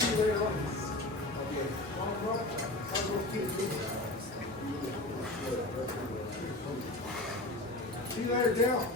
See you later, Dale.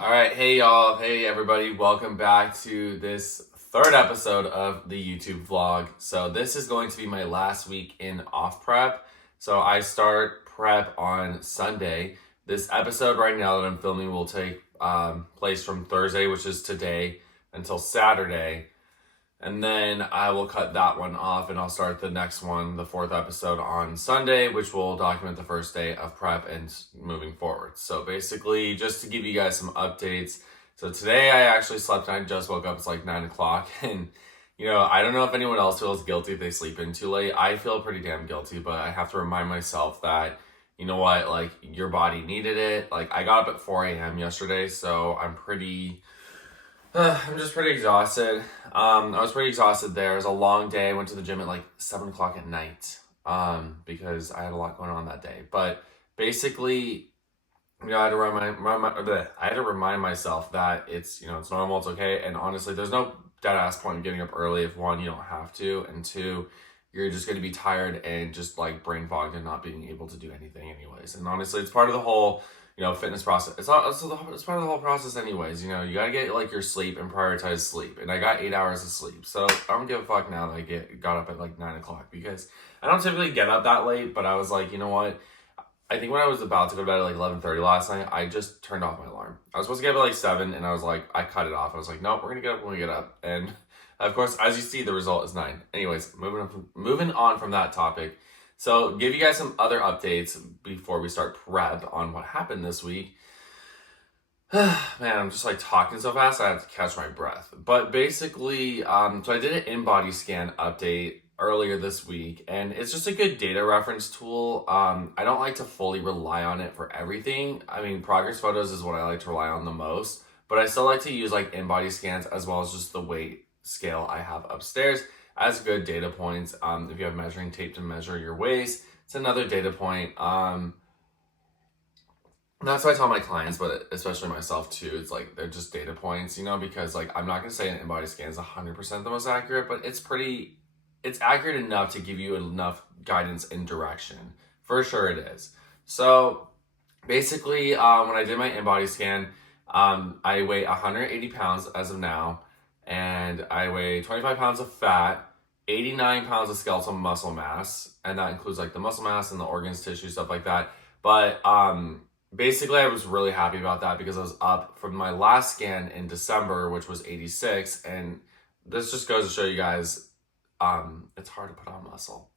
All right, hey y'all, hey everybody, welcome back to this third episode of the YouTube vlog. So this is going to be my last week in off prep. So I start prep on Sunday. This episode right now that I'm filming will take place from Thursday, which is today, until Saturday. And then I will cut that one off and I'll start the next one, the fourth episode, on Sunday, which will document the first day of prep and moving forward. So basically, just to give you guys some updates. So today I actually slept, I just woke up, it's like 9 o'clock. And, you know, I don't know if anyone else feels guilty if they sleep in too late. I feel pretty damn guilty, but I have to remind myself that, you know what, like, your body needed it. Like, I got up at 4 a.m. yesterday, so I'm just pretty exhausted. I was pretty exhausted there. It was a long day. I went to the gym at like 7 o'clock at night because I had a lot going on that day. But basically, you know, I had to remind myself that it's, you know, it's normal, it's okay. And honestly, there's no dead ass point in getting up early if one, you don't have to, and two, you're just going to be tired and just like brain fogged and not being able to do anything anyways. And honestly, it's part of the whole, you know, fitness process. It's part of the whole process anyways. You know, you gotta get like your sleep and prioritize sleep. And I got 8 hours of sleep. So I don't give a fuck now that I got up at like 9 o'clock, because I don't typically get up that late, but I was like, you know what? I think when I was about to go to bed at like 11:30 last night, I just turned off my alarm. I was supposed to get up at like 7 and I was like, I cut it off. I was like, nope, we're gonna get up when we get up. And of course, as you see, the result is 9. Anyways, moving on from that topic. So give you guys some other updates before we start prep on what happened this week. Man, I'm just like talking so fast, I have to catch my breath. But basically, so I did an in-body scan update earlier this week, and it's just a good data reference tool. I don't like to fully rely on it for everything. I mean, progress photos is what I like to rely on the most, but I still like to use like in-body scans as well as just the weight scale I have upstairs as good data points. If you have measuring tape to measure your waist, it's another data point. That's what I tell my clients, but especially myself too. It's like, they're just data points, you know, because like, I'm not going to say an in-body scan is 100% the most accurate, but it's accurate enough to give you enough guidance and direction. For sure it is. So basically, when I did my in-body scan, I weigh 180 pounds as of now, and I weigh 25 pounds of fat, 89 pounds of skeletal muscle mass, and that includes like the muscle mass and the organs, tissue, stuff like that. But basically I was really happy about that because I was up from my last scan in December, which was 86. And this just goes to show you guys, it's hard to put on muscle.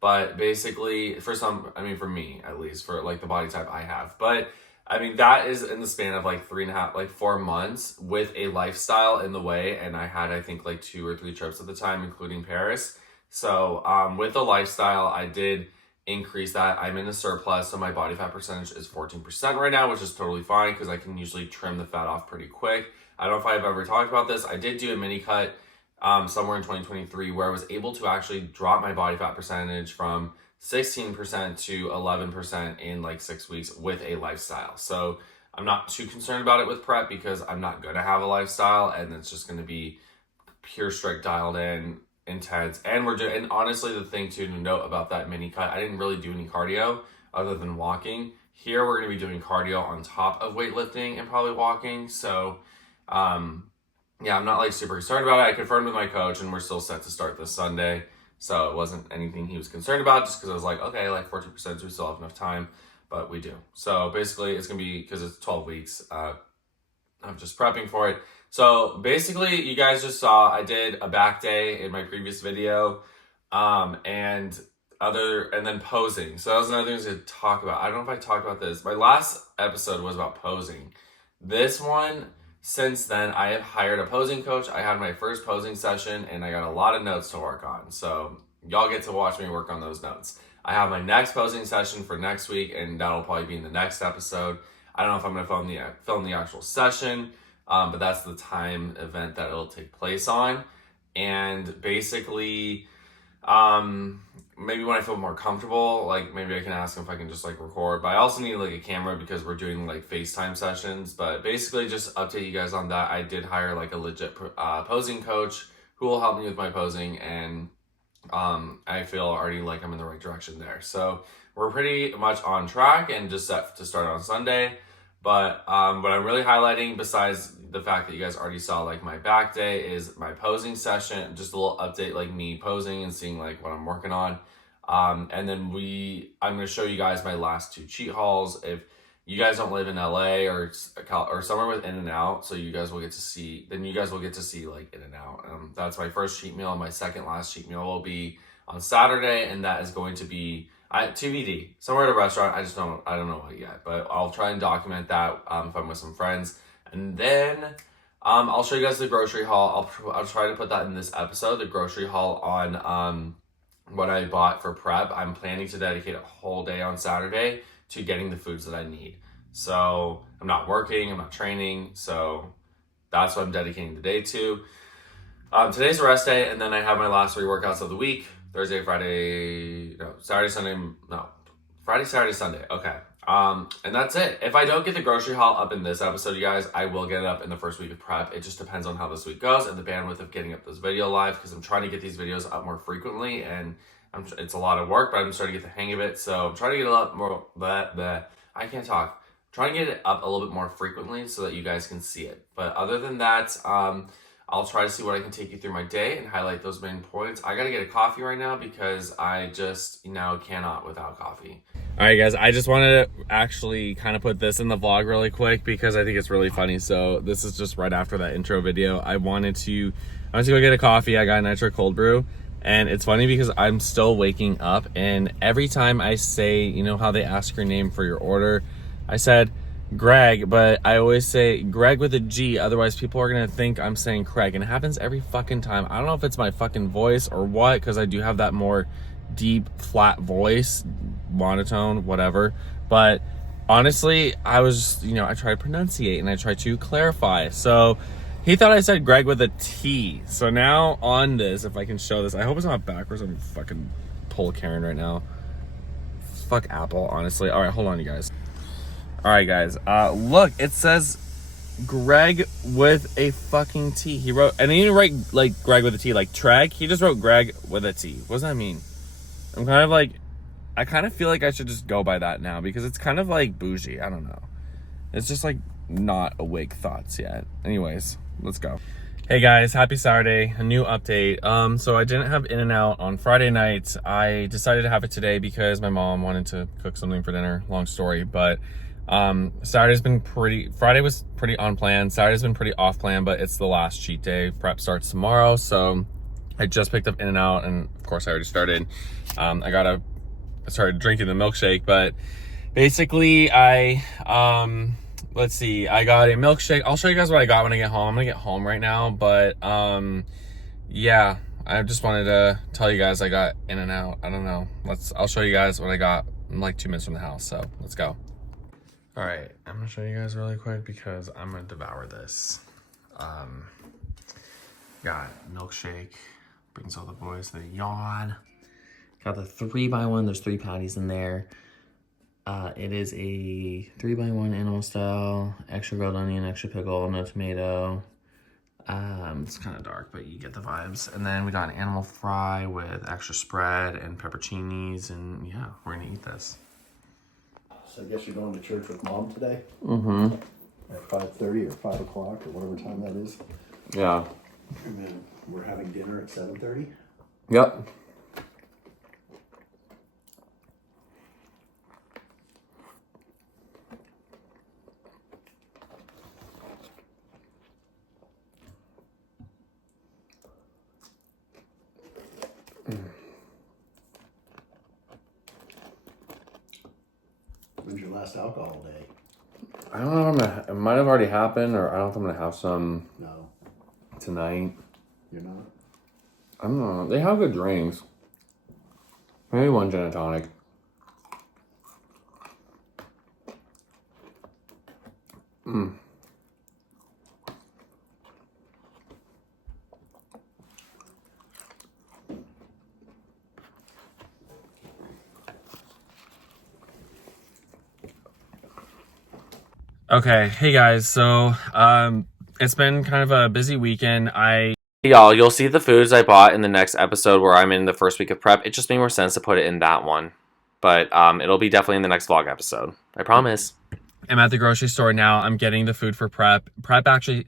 But basically, for me at least, for like the body type I have. But I mean, that is in the span of like 4 months with a lifestyle in the way. And I had, I think, like 2 or 3 trips at the time, including Paris. So with the lifestyle, I did increase that. I'm in a surplus, so my body fat percentage is 14% right now, which is totally fine because I can usually trim the fat off pretty quick. I don't know if I've ever talked about this. I did do a mini cut somewhere in 2023 where I was able to actually drop my body fat percentage from 16% to 11% in like 6 weeks with a lifestyle. So I'm not too concerned about it with prep because I'm not going to have a lifestyle and it's just going to be pure strict dialed in, intense. And and honestly, the thing to note about that mini cut, I didn't really do any cardio other than walking. Here we're going to be doing cardio on top of weightlifting and probably walking. So yeah, I'm not like super concerned about it. I confirmed with my coach and we're still set to start this Sunday. So it wasn't anything he was concerned about, just because I was like, okay, like 14%, so we still have enough time, but we do. So basically it's going to be, because it's 12 weeks, I'm just prepping for it. So basically you guys just saw, I did a back day in my previous video, and then posing. So that was another thing to talk about. I don't know if I talked about this. My last episode was about posing. This one, since then, I have hired a posing coach. I had my first posing session and I got a lot of notes to work on. So y'all get to watch me work on those notes. I have my next posing session for next week and that'll probably be in the next episode. I don't know if I'm going to film the actual session, but that's the time event that it'll take place on. And basically, maybe when I feel more comfortable, like maybe I can ask him if I can just like record, but I also need like a camera because we're doing like FaceTime sessions. But basically just update you guys on that. I did hire like a legit posing coach who will help me with my posing, and I feel already like I'm in the right direction there. So we're pretty much on track and just set to start on Sunday. But what I'm really highlighting, besides the fact that you guys already saw like my back day, is my posing session. Just a little update, like me posing and seeing like what I'm working on. And then I'm going to show you guys my last 2 cheat hauls. If you guys don't live in LA or somewhere with In-N-Out, so you guys will get to see like In-N-Out. That's my first cheat meal. My second last cheat meal will be on Saturday, and that is going to be TBD, somewhere at a restaurant. I don't know what yet, but I'll try and document that if I'm with some friends. And then I'll show you guys the grocery haul. I'll try to put that in this episode, the grocery haul on what I bought for prep. I'm planning to dedicate a whole day on Saturday to getting the foods that I need. So I'm not working, I'm not training, so that's what I'm dedicating the day to. Today's a rest day, and then I have my last 3 workouts of the week. Friday, Saturday, Sunday. Okay. And that's it. If I don't get the grocery haul up in this episode, you guys, I will get it up in the first week of prep. It just depends on how this week goes and the bandwidth of getting up this video live, because I'm trying to get these videos up more frequently, and it's a lot of work, but I'm starting to get the hang of it. So I'm trying to get a lot more, I can't talk. I'm trying to get it up a little bit more frequently so that you guys can see it. But other than that, I'll try to see what I can take you through my day and highlight those main points. I gotta get a coffee right now because I just, cannot without coffee. All right, guys, I just wanted to actually kind of put this in the vlog really quick because I think it's really funny. So this is just right after that intro video. I wanted to go get a coffee. I got a nitro cold brew. And it's funny because I'm still waking up, and every time I say, how they ask your name for your order, I said Greg, but I always say Greg with a G, otherwise people are gonna think I'm saying Craig, and it happens every fucking time. I don't know if it's my fucking voice or what, because I do have that more deep, flat voice, monotone, whatever. But honestly, I was, I try to pronunciate and I try to clarify. So he thought I said Greg with a T. So now on this, if I can show this, I hope it's not backwards. I'm fucking pull Karen right now. Fuck Apple, honestly. All right, hold on, you guys. All right, guys. Look, it says Greg with a fucking T. He wrote, and he didn't write like Greg with a T, like Treg. He just wrote Greg with a T. What does that mean? I kind of feel like I should just go by that now because it's kind of like bougie. I don't know. It's just like not awake thoughts yet. Anyways, let's go. Hey guys, happy Saturday, a new update. So I didn't have In-N-Out on Friday night. I decided to have it today because my mom wanted to cook something for dinner. Long story, but Friday was pretty on plan. Saturday's been pretty off plan, but it's the last cheat day. Prep starts tomorrow, so I just picked up In-N-Out, and of course I already started. I started drinking the milkshake, but basically let's see, I got a milkshake. I'll show you guys what I got when I get home. I'm gonna get home right now, but yeah, I just wanted to tell you guys I got In-N-Out. I don't know. I'll show you guys what I got in like 2 minutes from the house, so let's go. All right, I'm gonna show you guys really quick because I'm gonna devour this. Got milkshake, brings all the boys to the yard. Got the 3x1, there's 3 patties in there. It is a 3x1 animal style, extra grilled onion, extra pickle, no tomato. It's kind of dark, but you get the vibes. And then we got an animal fry with extra spread and pepperoncinis, and yeah, we're gonna eat this. So I guess you're going to church with Mom today? Mm-hmm. At 5:30 or 5 o'clock or whatever time that is. Yeah. And then we're having dinner at 7:30? Yep. When's your last alcohol day? I don't know. It might have already happened, or I don't know if I'm gonna have some No, tonight. you're not? I don't know. They have good drinks. Maybe one gin and tonic. Okay, hey guys, so it's been kind of a busy weekend. Y'all, you'll see the foods I bought in the next episode where I'm in the first week of prep. It just made more sense to put it in that one. But it'll be definitely in the next vlog episode. I promise. I'm at the grocery store now. I'm getting the food for prep.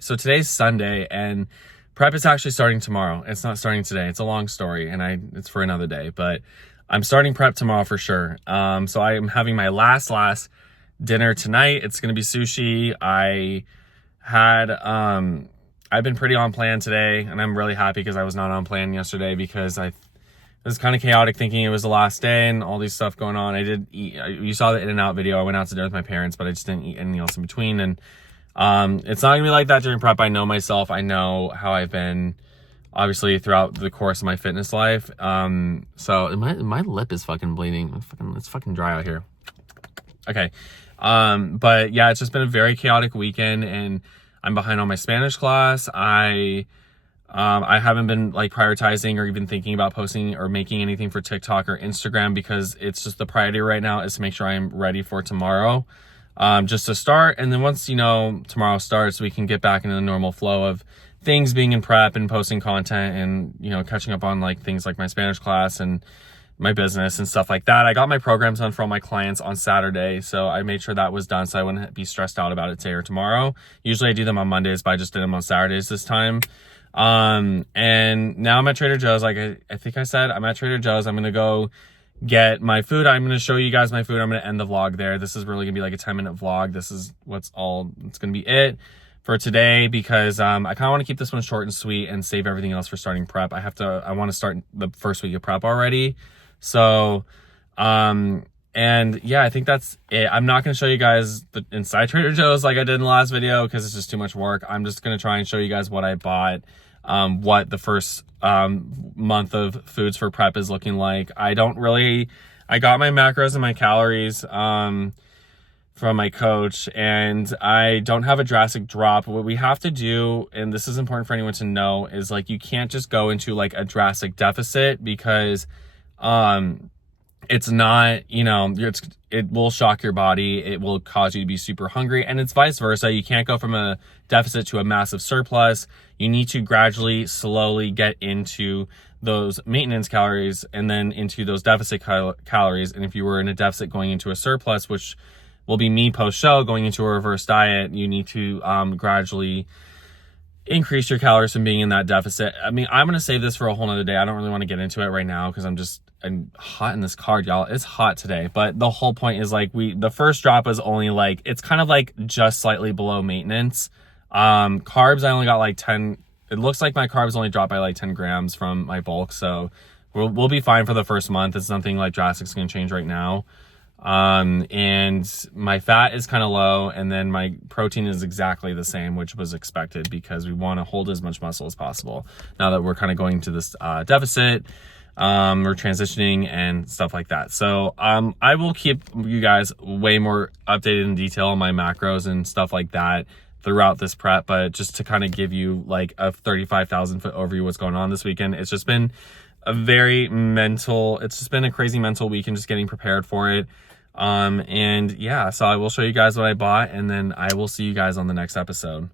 So today's Sunday, and prep is actually starting tomorrow. It's not starting today. It's a long story, and it's for another day. But I'm starting prep tomorrow for sure. So I am having my last dinner tonight. It's gonna be sushi. I've been pretty on plan today, and I'm really happy because I was not on plan yesterday because it was kind of chaotic thinking it was the last day and all these stuff going on. I did eat. You saw the In-N-Out video. I went out to dinner with my parents, but I just didn't eat anything else in between. And it's not gonna be like that during prep. I know myself. I know how I've been, obviously, throughout the course of my fitness life. So my lip is fucking bleeding. It's fucking dry out here. Okay. But yeah, it's just been a very chaotic weekend, and I'm behind on my Spanish class. I haven't been like prioritizing or even thinking about posting or making anything for TikTok or Instagram because it's just the priority right now is to make sure I'm ready for tomorrow, just to start. And then once, tomorrow starts, we can get back into the normal flow of things being in prep and posting content and, catching up on like things like my Spanish class and my business and stuff like that. I got my programs done for all my clients on Saturday, so I made sure that was done so I wouldn't be stressed out about it today or tomorrow. Usually I do them on Mondays, but I just did them on Saturdays this time. And now I'm at Trader Joe's. Like I think I said, I'm at Trader Joe's. I'm gonna go get my food. I'm gonna show you guys my food. I'm gonna end the vlog there. This is really gonna be like a 10-minute vlog. This is it's gonna be it for today because I kind of want to keep this one short and sweet and save everything else for starting prep. I want to start the first week of prep already. So, and yeah, I think that's it. I'm not going to show you guys the inside Trader Joe's like I did in the last video because it's just too much work. I'm just going to try and show you guys what I bought, what the first, month of foods for prep is looking like. I got my macros and my calories, from my coach, and I don't have a drastic drop. What we have to do, and this is important for anyone to know, is like, you can't just go into like a drastic deficit because it's not, it will shock your body. It will cause you to be super hungry, and it's vice versa. You can't go from a deficit to a massive surplus. You need to gradually, slowly get into those maintenance calories and then into those deficit calories. And if you were in a deficit going into a surplus, which will be me post-show going into a reverse diet, you need to gradually increase your calories from being in that deficit. I mean, I'm going to save this for a whole nother day. I don't really want to get into it right now because I'm hot in this car, y'all. It's hot today, but the whole point is like the first drop was only like, it's kind of like just slightly below maintenance. Carbs, I only got like 10. It looks like my carbs only dropped by like 10 grams from my bulk. So we'll be fine for the first month. It's nothing like drastic is going to change right now. And my fat is kind of low, and then my protein is exactly the same, which was expected because we want to hold as much muscle as possible now that we're kind of going to this deficit. We're transitioning and stuff like that. So I will keep you guys way more updated in detail on my macros and stuff like that throughout this prep, but just to kind of give you like a 35,000 foot overview of what's going on this weekend. It's just been a crazy mental week and just getting prepared for it. And yeah, so I will show you guys what I bought, and then I will see you guys on the next episode.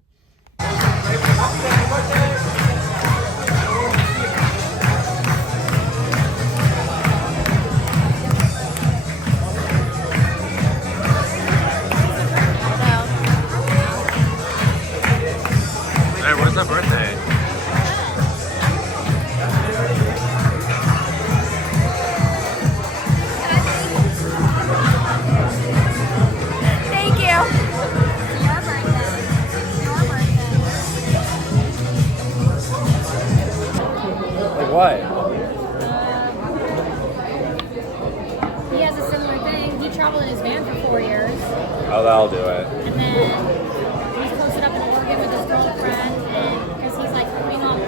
Hey, where's the birthday? Thank you. Your birthday. Like what? He has a similar thing. He traveled in his van for 4 years. Oh, that'll do it. And then he's posted up in Oregon with his girlfriend. And because he's like,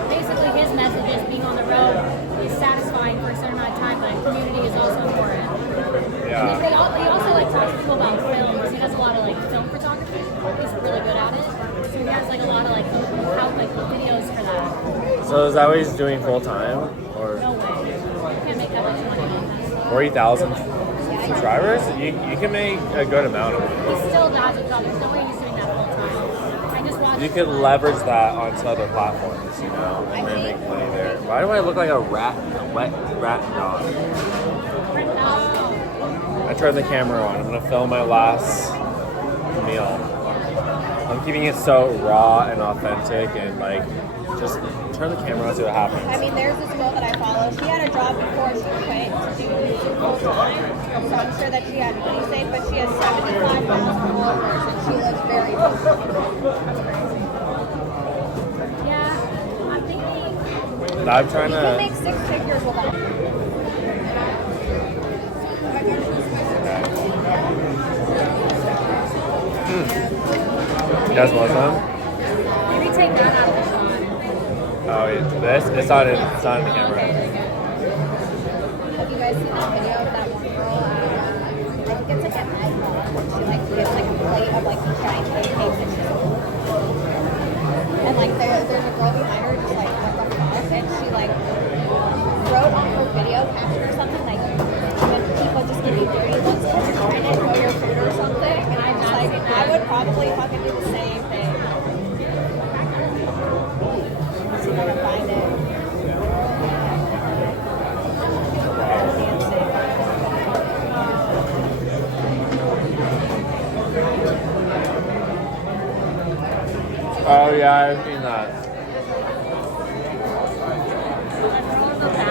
basically his message is being on the road is satisfying for a certain amount of time, but community is also important. Yeah. He also like talks to people about film, because he does a lot of like film photography. He's really good at it. So he has like a lot of like videos for that. So is that what he's doing full time? Or No way. You can't make that much money on that. 40,000 subscribers? You can make a good amount of it. He still does a job. There's no way he's doing that full time. I just watched. You could leverage that onto other platforms, you know, and then make money there. Why do I look like a wet rat dog? I turned the camera on. I'm gonna film my last meal. I'm keeping it so raw and authentic, and like just turn the camera on, see what happens. I mean, there's this girl that I follow. She had a job before she quit to do YouTube full time. So I'm sure that she had money saved, but she has 75,000 followers and she looks very healthy. Yeah, I'm thinking. I'm trying You can to. make 6 figures with that. You guys want some? Maybe take that out of the shot. Oh, this? It's not in the camera. Have you guys seen that video of that one girl? I think it's like at night. She like gets like a plate of like giant pancakes and she's and like there's a girl behind her just like what the fuck, and she like wrote on her video caption or something like when people just give you dirty looks because you're trying to enjoy your food or something, and I'm just like I would probably fucking do the same thing. I'm gonna find it. Oh yeah, I've seen that.